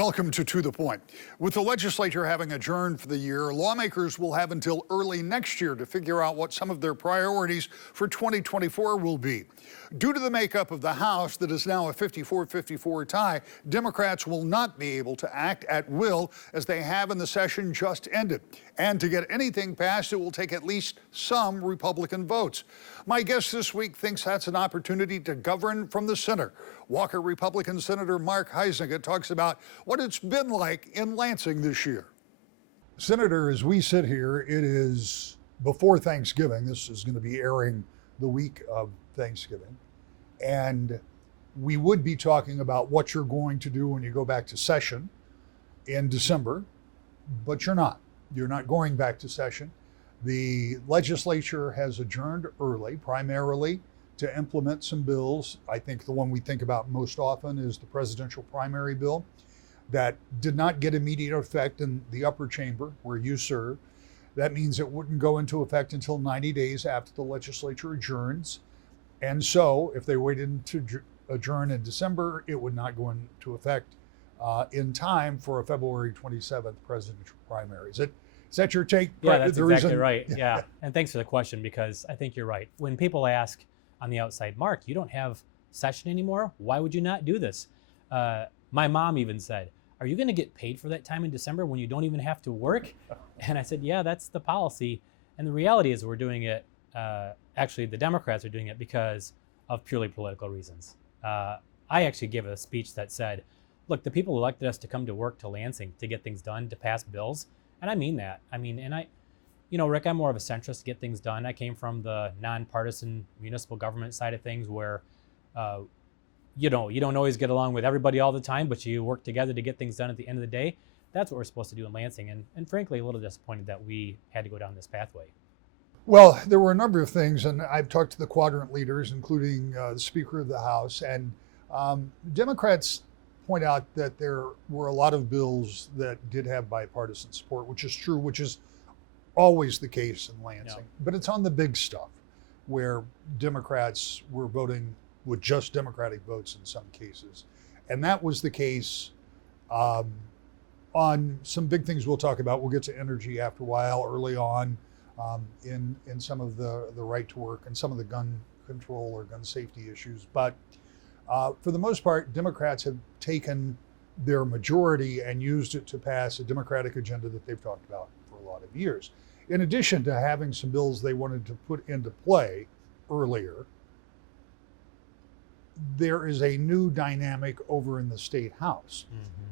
Welcome to the Point. With the legislature having adjourned for the year, lawmakers will have until early next year to figure out what some of their priorities for 2024 will be. Due to the makeup of the House that is now a 54-54 tie, Democrats will not be able to act at will as they have in the session just ended. And to get anything passed, it will take at least some Republican votes. My guest this week thinks that's an opportunity to govern from the center. Walker Republican Senator Mark Huizenga talks about what it's been like in Lansing this year. Senator, as we sit here, it is before Thanksgiving. This is going to be airing the week of Thanksgiving. And we would be talking about what you're going to do when you go back to session in December, but you're not. You're not going back to session. The legislature has adjourned early, primarily to implement some bills. I think the one we think about most often is the presidential primary bill that did not get immediate effect in the upper chamber where you serve. That means it wouldn't go into effect until 90 days after the legislature adjourns. And so if they waited to adjourn in December, it would not go into effect in time for a February 27th presidential primary. Is that your take? Yeah, that's exactly right. Yeah, and thanks for the question, because I think you're right. When people ask on the outside, Mark, you don't have session anymore? Why would you not do this? My mom even said, are you going to get paid for that time in December when you don't even have to work? And I said, yeah, that's the policy. And the reality is we're doing it, actually the Democrats are doing it because of purely political reasons. I actually gave a speech that said, look, the people elected us to come to work to Lansing to get things done, to pass bills. And I mean that. Rick, I'm more of a centrist to get things done. I came from the nonpartisan municipal government side of things where, you don't always get along with everybody all the time, but you work together to get things done at the end of the day. That's what we're supposed to do in Lansing. And frankly, a little disappointed that we had to go down this pathway. Well, there were a number of things, and I've talked to the quadrant leaders, including the Speaker of the House, and Democrats point out that there were a lot of bills that did have bipartisan support, which is true, which is always the case in Lansing. No. But it's on the big stuff where Democrats were voting with just Democratic votes in some cases. And that was the case on some big things we'll talk about. We'll get to energy after a while, early on in some of the right to work and some of the gun control or gun safety issues. But for the most part, Democrats have taken their majority and used it to pass a Democratic agenda that they've talked about for a lot of years. In addition to having some bills they wanted to put into play earlier, there is a new dynamic over in the state house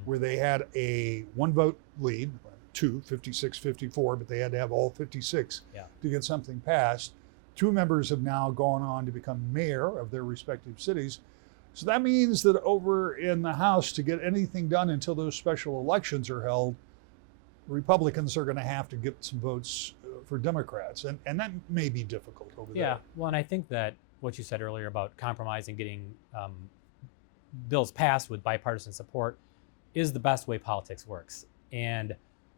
where they had a one vote lead, 56-54, but they had to have all 56 to get something passed. Two members have now gone on to become mayor of their respective cities. So that means that over in the House, to get anything done until those special elections are held, Republicans are going to have to get some votes for Democrats. And that may be difficult over there. Yeah, well, and I think that what you said earlier about compromise and getting bills passed with bipartisan support is the best way politics works. And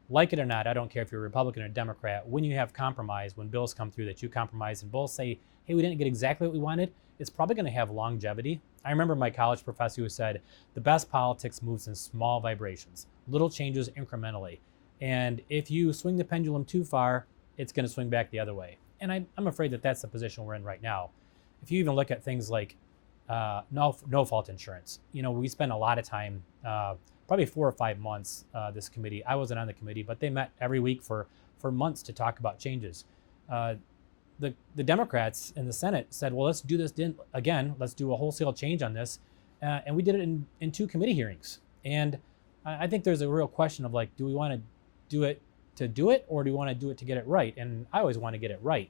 like it or not, I don't care if you're a Republican or Democrat, when you have compromise, when bills come through that you compromise and both say, hey, we didn't get exactly what we wanted, it's probably going to have longevity. I remember my college professor who said, the best politics moves in small vibrations, little changes incrementally. And if you swing the pendulum too far, it's going to swing back the other way. And I'm afraid that that's the position we're in right now. If you even look at things like no-fault insurance, we spend a lot of time, probably 4 or 5 months, this committee. I wasn't on the committee, but they met every week for months to talk about changes. The Democrats in the Senate said, well, let's do this again. Let's do a wholesale change on this. And we did it in 2 committee hearings. And I think there's a real question of do we want to do it, or do we want to do it to get it right? And I always want to get it right.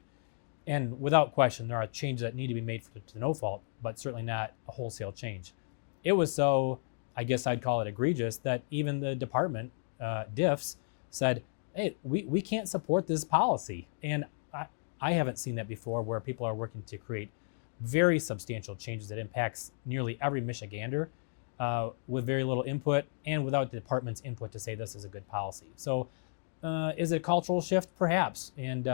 And without question, there are changes that need to be made to no fault, but certainly not a wholesale change. It was so, I guess I'd call it egregious, that even the department, diffs, said, hey, we can't support this policy. And I haven't seen that before, where people are working to create very substantial changes that impacts nearly every Michigander with very little input and without the department's input to say this is a good policy. So is it a cultural shift? Perhaps. And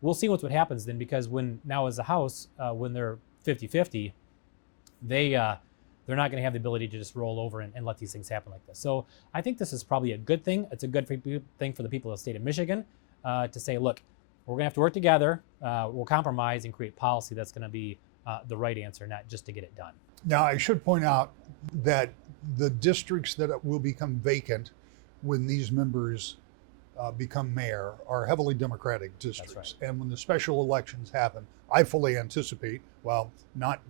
we'll see what happens then, because now as a House, when they're 50-50, they they're not going to have the ability to just roll over and let these things happen like this. So I think this is probably a good thing. It's a good thing for the people of the state of Michigan to say, look, we're going to have to work together. We'll compromise and create policy that's going to be the right answer, not just to get it done. Now, I should point out that the districts that will become vacant when these members become mayor are heavily Democratic districts. That's right. And when the special elections happen, I fully anticipate, well, not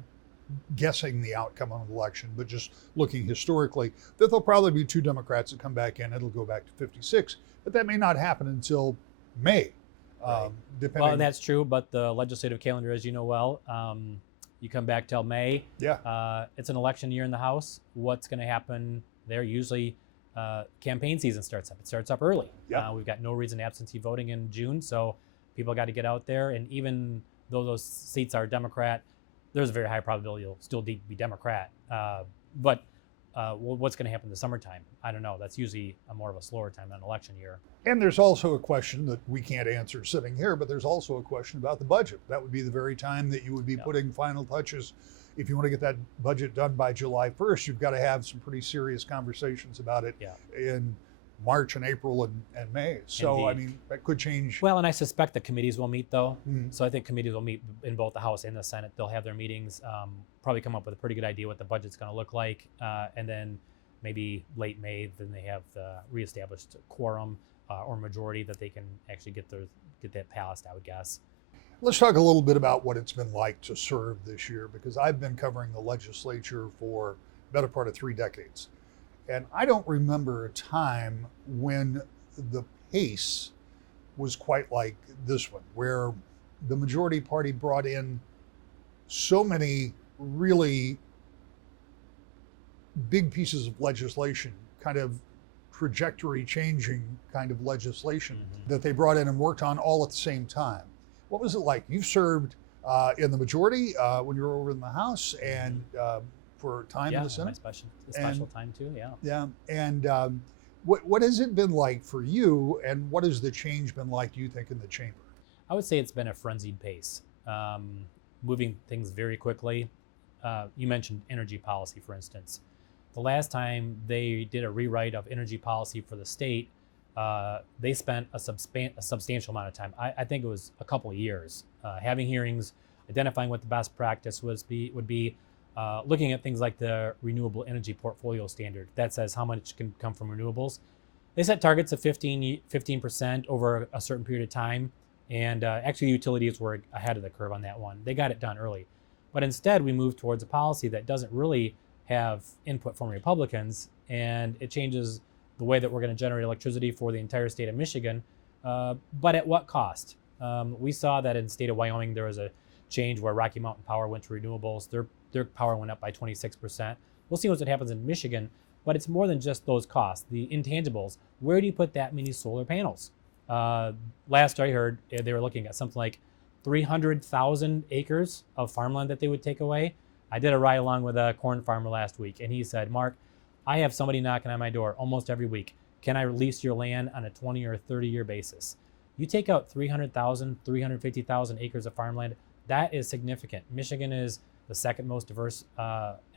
guessing the outcome of the election, but just looking historically, that there'll probably be 2 Democrats that come back in. It'll go back to 56, but that may not happen until May. Right. Depending. Well, and that's true, but the legislative calendar, as you know well, you come back till May. Yeah. It's an election year in the House. What's going to happen there? Usually campaign season starts up. It starts up early. Yeah. We've got no reason absentee voting in June, so people got to get out there. And even though those seats are Democrat, there's a very high probability you'll still be Democrat. But what's going to happen in the summertime? I don't know. That's usually more of a slower time than an election year. And there's also a question that we can't answer sitting here, but there's also a question about the budget. That would be the very time that you would be putting final touches. If you want to get that budget done by July 1st, you've got to have some pretty serious conversations about it in March and April and May. So, Indeed. I mean, that could change. Well, and I suspect the committees will meet, though. So I think committees will meet in both the House and the Senate. They'll have their meetings, probably come up with a pretty good idea what the budget's going to look like. And then maybe late May, then they have the reestablished quorum or majority that they can actually get that passed, I would guess. Let's talk a little bit about what it's been like to serve this year, because I've been covering the legislature for the better part of 3 decades. And I don't remember a time when the pace was quite like this one, where the majority party brought in so many really big pieces of legislation, kind of trajectory changing kind of legislation that they brought in and worked on all at the same time. What was it like? You've served in the majority when you were over in the House and for time in the Senate. Special time too. Yeah. Yeah. And what has it been like for you, and what has the change been like, do you think, in the chamber? I would say it's been a frenzied pace, moving things very quickly. You mentioned energy policy, for instance. The last time they did a rewrite of energy policy for the state, they spent a substantial amount of time. I think it was a couple of years, having hearings, identifying what the best practice would be, looking at things like the renewable energy portfolio standard that says how much can come from renewables. They set targets of 15% over a certain period of time, and actually utilities were ahead of the curve on that one. They got it done early. But instead, we moved towards a policy that doesn't really have input from Republicans, and it changes the way that we're going to generate electricity for the entire state of Michigan, but at what cost? We saw that in the state of Wyoming, there was a change where Rocky Mountain Power went to renewables. Their power went up by 26%. We'll see what happens in Michigan, but it's more than just those costs. The intangibles, where do you put that many solar panels? Last I heard, they were looking at something like 300,000 acres of farmland that they would take away. I did a ride along with a corn farmer last week, and he said, Mark, I have somebody knocking on my door almost every week. Can I lease your land on a 20 or 30-year basis? You take out 300,000, 350,000 acres of farmland, that is significant. Michigan is the second most diverse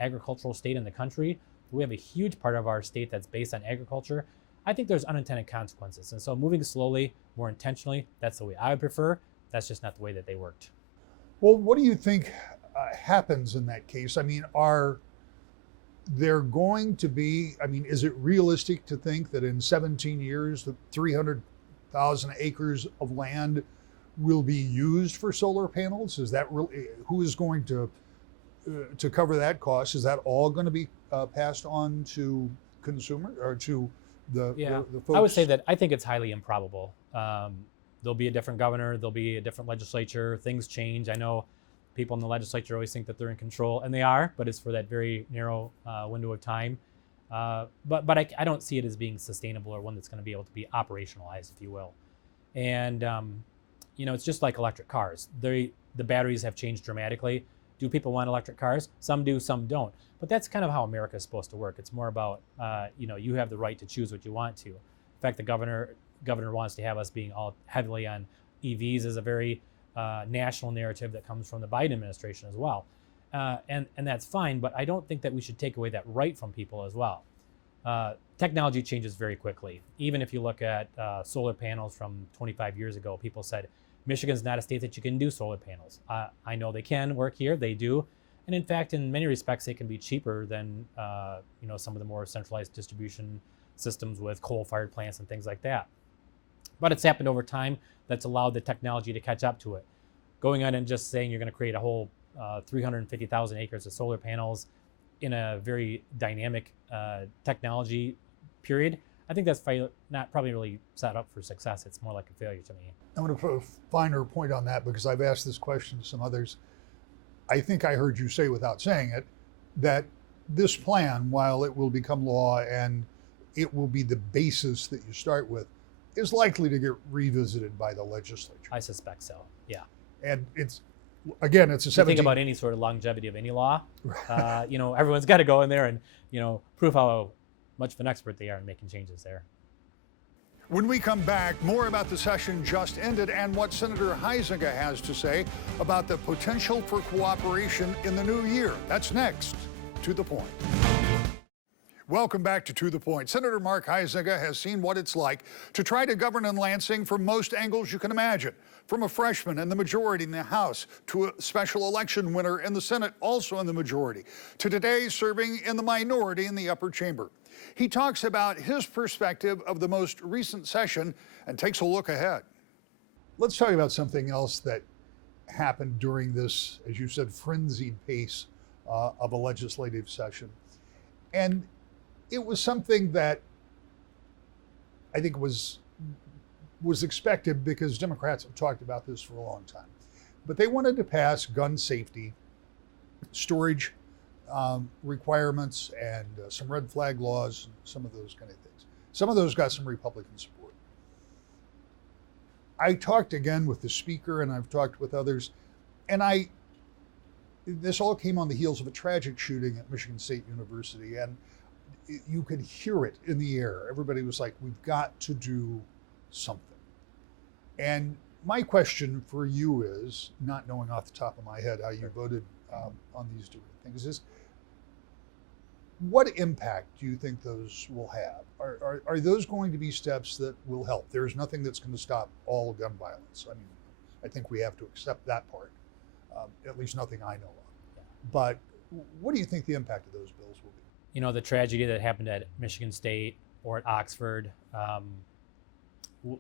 agricultural state in the country. We have a huge part of our state that's based on agriculture. I think there's unintended consequences. And so moving slowly, more intentionally, that's the way I would prefer. That's just not the way that they worked. Well, what do you think happens in that case? I mean, are there going to be, is it realistic to think that in 17 years, the 300,000 acres of land will be used for solar panels? Is that really, who is going to cover that cost? Is that all going to be passed on to consumer or to the folks? I would say that I think it's highly improbable. There'll be a different governor, there'll be a different legislature, things change. I know people in the legislature always think that they're in control, and they are, but it's for that very narrow window of time. But I don't see it as being sustainable or one that's going to be able to be operationalized, if you will. And it's just like electric cars. The batteries have changed dramatically. Do people want electric cars? Some do, some don't. But that's kind of how America is supposed to work. It's more about you have the right to choose what you want to. In fact, the governor wants to have us being all heavily on EVs is a very national narrative that comes from the Biden administration as well. and that's fine. But I don't think that we should take away that right from people as well. Technology changes very quickly. Even if you look at solar panels from 25 years ago, people said Michigan's not a state that you can do solar panels. I know they can work here, they do, and in fact, in many respects, they can be cheaper than some of the more centralized distribution systems with coal-fired plants and things like that. But it's happened over time. That's allowed the technology to catch up to it. Going on and just saying you're going to create a whole 350,000 acres of solar panels in a very dynamic technology period, I think that's not probably really set up for success. It's more like a failure to me. I'm going to put a finer point on that because I've asked this question to some others. I think I heard you say without saying it that this plan, while it will become law and it will be the basis that you start with, is likely to get revisited by the legislature. I suspect so, yeah. And it's a 17... Think about any sort of longevity of any law. Everyone's got to go in there and, prove how much of an expert they are in making changes there. When we come back, more about the session just ended and what Senator Huizenga has to say about the potential for cooperation in the new year. That's next. To the Point. Welcome back to The Point. Senator Mark Huizenga has seen what it's like to try to govern in Lansing from most angles you can imagine. From a freshman in the majority in the House to a special election winner in the Senate, also in the majority, to today serving in the minority in the upper chamber. He talks about his perspective of the most recent session and takes a look ahead. Let's talk about something else that happened during this, as you said, frenzied pace of a legislative session. And it was something that I think was expected because Democrats have talked about this for a long time. But they wanted to pass gun safety, storage requirements, and some red flag laws, and some of those kind of things. Some of those got some Republican support. I talked again with the speaker, and I've talked with others, and this all came on the heels of a tragic shooting at Michigan State University, and you could hear it in the air. Everybody was like, we've got to do something. And my question for you is, not knowing off the top of my head how you voted on these different things, is what impact do you think those will have? Are those going to be steps that will help? There's nothing that's going to stop all gun violence. I mean, I think we have to accept that part, at least nothing I know of. But what do you think the impact of those bills will be? The tragedy that happened at Michigan State or at Oxford,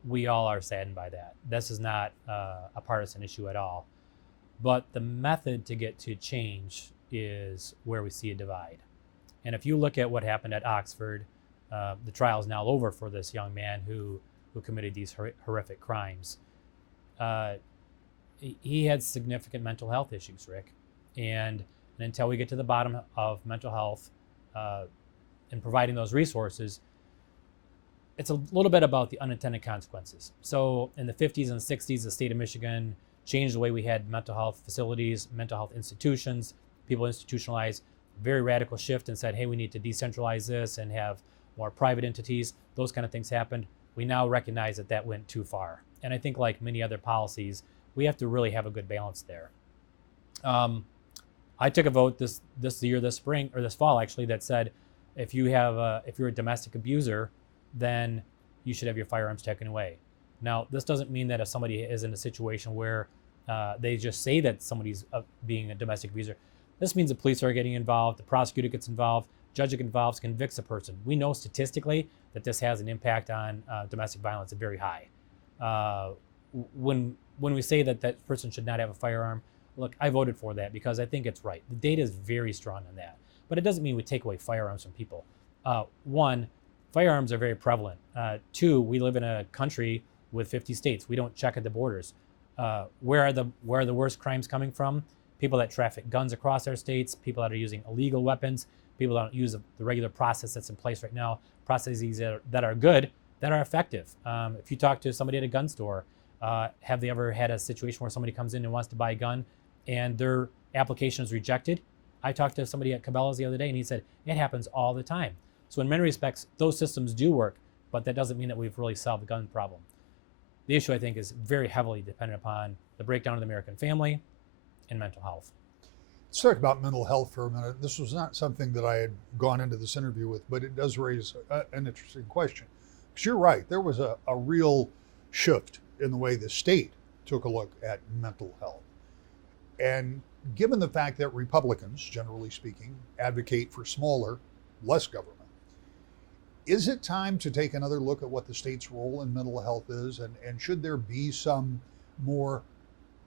we all are saddened by that. This is not a partisan issue at all. But the method to get to change is where we see a divide. And if you look at what happened at Oxford, the trial is now over for this young man who committed these horrific crimes. He had significant mental health issues, Rick. And until we get to the bottom of mental health and providing those resources, it's a little bit about the unintended consequences. So in the 50s and 60s, the state of Michigan changed the way we had mental health facilities, mental health institutions, people institutionalized, very radical shift and said, hey, we need to decentralize this and have more private entities. Those kind of things happened. We now recognize that that went too far. And I think like many other policies, we have to really have a good balance there. I took a vote this spring, or this fall actually, that said, if you're a domestic abuser, then you should have your firearms taken away. Now, this doesn't mean that if somebody is in a situation where they just say that somebody's being a domestic abuser, this means the police are getting involved, the prosecutor gets involved, judge gets involved, convicts a person. We know statistically that this has an impact on domestic violence very high. When we say that that person should not have a firearm, look, I voted for that because I think it's right. The data is very strong on that. But it doesn't mean we take away firearms from people. One, firearms are very prevalent. Two, we live in a country with 50 states. We don't check at the borders. Where are the worst crimes coming from? People that traffic guns across our states, people that are using illegal weapons, people that don't use the regular process that's in place right now, processes that are good, that are effective. If you talk to somebody at a gun store, have they ever had a situation where somebody comes in and wants to buy a gun and their application is rejected? I talked to somebody at Cabela's the other day and he said, it happens all the time. So in many respects, those systems do work, but that doesn't mean that we've really solved the gun problem. The issue, I think, is very heavily dependent upon the breakdown of the American family and mental health. Let's talk about mental health for a minute. This was not something that I had gone into this interview with, but it does raise an interesting question. Because you're right, there was a real shift in the way the state took a look at mental health. And given the fact that Republicans, generally speaking, advocate for smaller, less government, is it time to take another look at what the state's role in mental health is? And should there be some more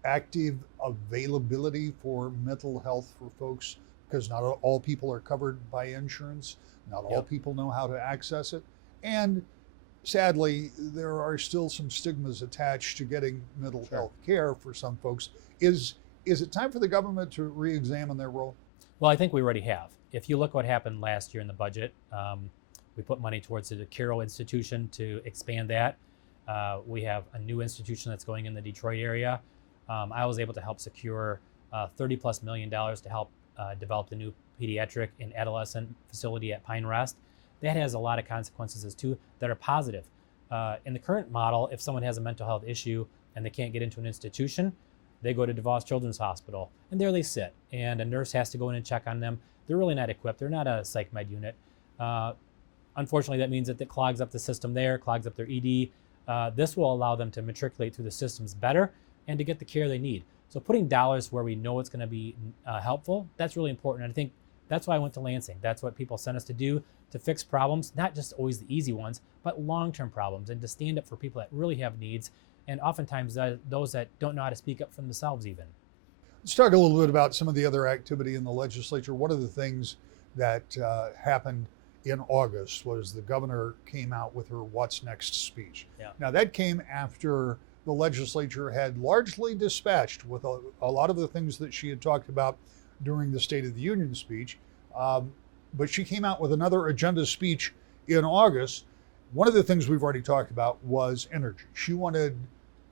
active availability for mental health for folks? Because not all people are covered by insurance, not all people know how to access it. And sadly, there are still some stigmas attached to getting mental health care for some folks. Is it time for the government to re-examine their role? Well, I think we already have. If you look what happened last year in the budget, we put money towards the Carroll Institution to expand that. We have a new institution that's going in the Detroit area. I was able to help secure $30+ million to help develop the new pediatric and adolescent facility at Pine Rest. That has a lot of consequences too that are positive. In the current model, if someone has a mental health issue and they can't get into an institution, they go to DeVos Children's Hospital and there they sit, and a nurse has to go in and check on them. They're really not equipped. They're not a psych med unit. Unfortunately, that means that it clogs up the system there, clogs up their ED. This will allow them to matriculate through the systems better and to get the care they need. So putting dollars where we know it's going to be helpful, that's really important. And I think that's why I went to Lansing. That's what people sent us to do, to fix problems, not just always the easy ones, but long-term problems, and to stand up for people that really have needs, and oftentimes those that don't know how to speak up for themselves even. Let's talk a little bit about some of the other activity in the legislature. One of the things that happened in August was the governor came out with her What's Next speech. Yeah. Now that came after the legislature had largely dispatched with a lot of the things that she had talked about during the State of the Union speech. But she came out with another agenda speech in August. One of the things we've already talked about was energy. She wanted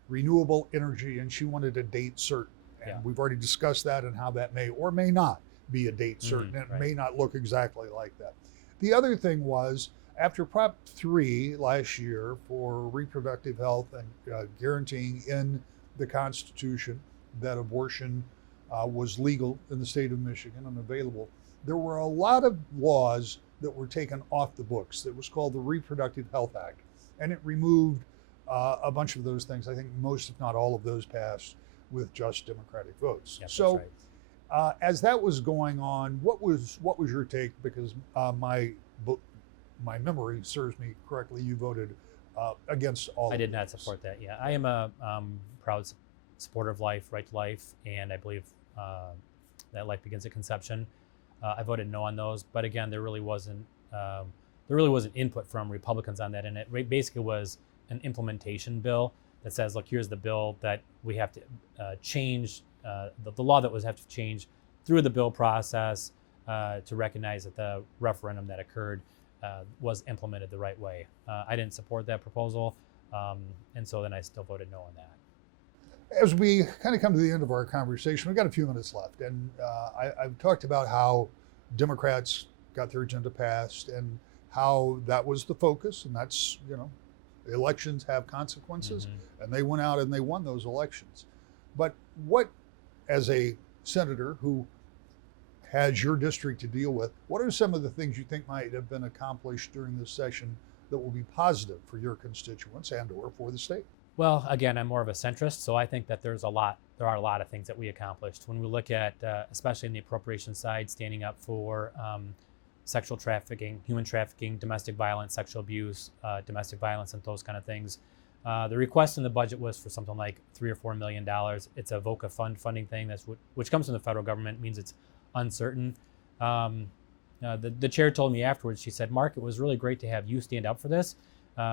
renewable energy and she wanted a date certain. And we've already discussed that and how that may or may not be a date certain. It may not look exactly like that. The other thing was, after Prop 3 last year for reproductive health and guaranteeing in the Constitution that abortion was legal in the state of Michigan and available, there were a lot of laws that were taken off the books. It was called the Reproductive Health Act, and it removed a bunch of those things. I think most, if not all of those, passed with just Democratic votes. Yep, so that's right. as that was going on, what was your take? Because my memory serves me correctly, you voted against all. I did not support that. Yeah, I am a proud supporter of life, right to life, and I believe that life begins at conception. I voted no on those, but again, there really wasn't input from Republicans on that, and it basically was an implementation bill that says, look, here's the bill that we have to change, the law that was have to change through the bill process to recognize that the referendum that occurred was implemented the right way. I didn't support that proposal, and so then I still voted no on that. As we kind of come to the end of our conversation, we've got a few minutes left, and I've talked about how Democrats got their agenda passed and how that was the focus, and that's, elections have consequences, and they went out and they won those elections. But what, as a senator who has your district to deal with, what are some of the things you think might have been accomplished during this session that will be positive for your constituents and or for the state? Well, again, I'm more of a centrist, so I think that there are a lot of things that we accomplished. When we look at, especially in the appropriation side, standing up for sexual trafficking, human trafficking, domestic violence, sexual abuse, domestic violence, and those kind of things. The request in the budget was for something like $3 or $4 million. It's a VOCA funding thing which comes from the federal government, means it's uncertain. The chair told me afterwards, she said, Mark, it was really great to have you stand up for this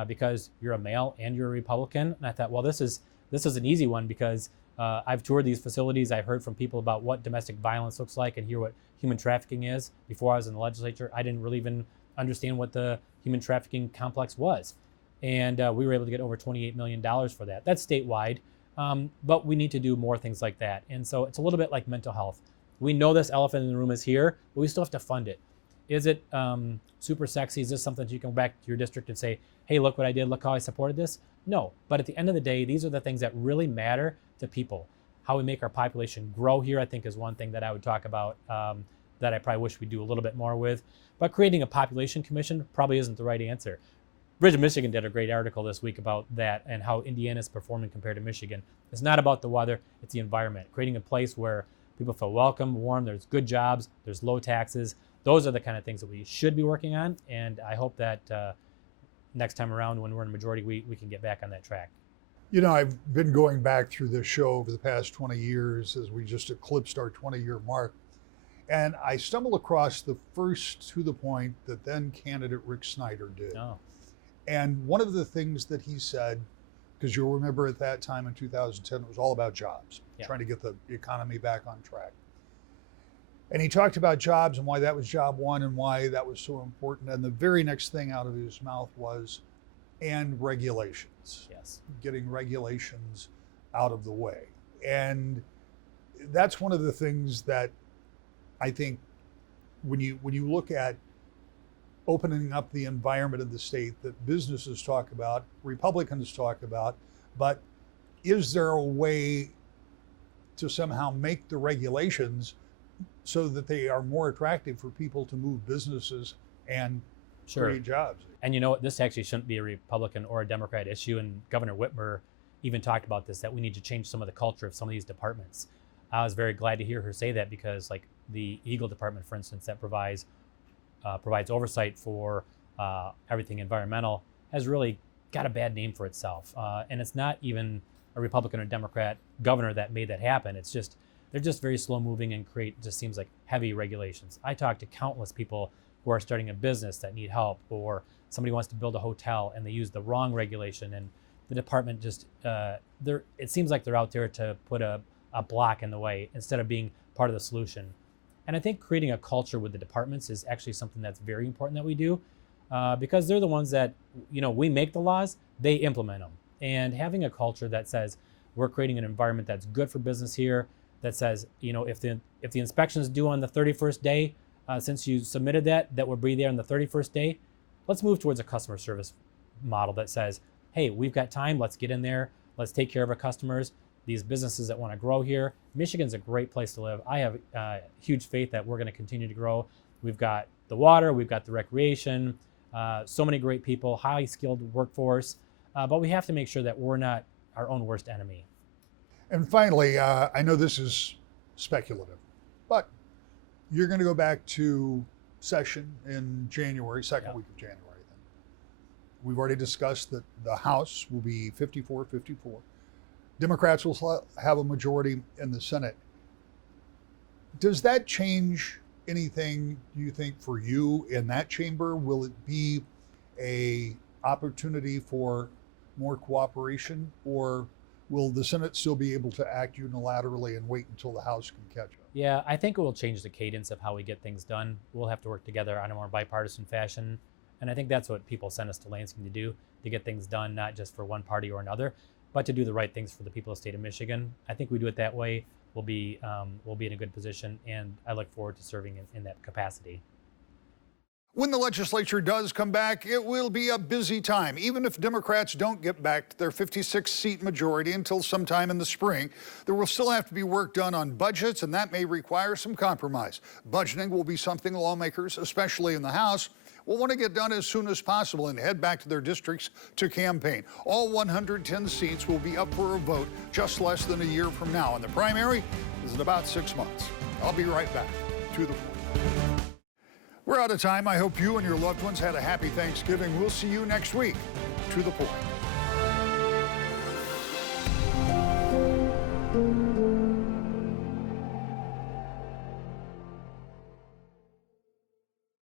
because you're a male and you're a Republican. And I thought, well, this is an easy one because I've toured these facilities. I've heard from people about what domestic violence looks like and hear what human trafficking is. Before I was in the legislature, I didn't really even understand what the human trafficking complex was. And we were able to get over $28 million for that. That's statewide, but we need to do more things like that. And so it's a little bit like mental health. We know this elephant in the room is here, but we still have to fund it. Is it super sexy? Is this something that you can go back to your district and say, hey, look what I did, look how I supported this? No, but at the end of the day, these are the things that really matter to people. How we make our population grow here, I think, is one thing that I would talk about that I probably wish we'd do a little bit more with. But creating a population commission probably isn't the right answer. Bridge of Michigan did a great article this week about that and how Indiana is performing compared to Michigan. It's not about the weather, it's the environment. Creating a place where people feel welcome, warm, there's good jobs, there's low taxes. Those are the kind of things that we should be working on. And I hope that next time around when we're in a majority, we can get back on that track. You know, I've been going back through this show over the past 20 years as we just eclipsed our 20-year mark. And I stumbled across the first To the Point that then candidate Rick Snyder did. Oh. And one of the things that he said, because you'll remember at that time in 2010, it was all about jobs, trying to get the economy back on track. And he talked about jobs and why that was job one and why that was so important. And the very next thing out of his mouth was, and regulations. Yes. Getting regulations out of the way. And that's one of the things that I think when you look at opening up the environment of the state that businesses talk about, Republicans talk about, but is there a way to somehow make the regulations so that they are more attractive for people to move businesses and create jobs? And you know what, this actually shouldn't be a Republican or a Democrat issue, and Governor Whitmer even talked about this, that we need to change some of the culture of some of these departments. I was very glad to hear her say that, because like the Eagle Department, for instance, that provides oversight for everything environmental, has really got a bad name for itself. And it's not even a Republican or Democrat governor that made that happen. It's just, they're just very slow moving and create, just seems like heavy regulations. I talk to countless people who are starting a business that need help, or somebody wants to build a hotel and they use the wrong regulation, and the department just, it seems like they're out there to put a block in the way instead of being part of the solution. And I think creating a culture with the departments is actually something that's very important that we do, because they're the ones that, you know, we make the laws, they implement them. And having a culture that says we're creating an environment that's good for business here, that says, you know, if the inspection is due on the 31st day, since you submitted that will be there on the 31st day, let's move towards a customer service model that says, hey, we've got time, let's get in there, let's take care of our customers, these businesses that want to grow here. Michigan's a great place to live. I have huge faith that we're going to continue to grow. We've got the water, we've got the recreation, so many great people, highly skilled workforce, but we have to make sure that we're not our own worst enemy. And finally, I know this is speculative, but you're going to go back to session in January, second week of January. Then we've already discussed that the House will be 54-54. Democrats will have a majority in the Senate. Does that change anything, do you think, for you in that chamber? Will it be a opportunity for more cooperation, or will the Senate still be able to act unilaterally and wait until the House can catch up? Yeah, I think it will change the cadence of how we get things done. We'll have to work together on a more bipartisan fashion. And I think that's what people sent us to Lansing to do, to get things done, not just for one party or another, but to do the right things for the people of the state of Michigan. I think we do it that way, we'll be in a good position, and I look forward to serving in that capacity. When the legislature does come back, it will be a busy time. Even if Democrats don't get back to their 56-seat majority until sometime in the spring, there will still have to be work done on budgets, and that may require some compromise. Budgeting will be something lawmakers, especially in the House, will want to get done as soon as possible and head back to their districts to campaign. All 110 seats will be up for a vote just less than a year from now, and the primary is in about 6 months. I'll be right back. To the Point. We're out of time. I hope you and your loved ones had a happy Thanksgiving. We'll see you next week. To the Point.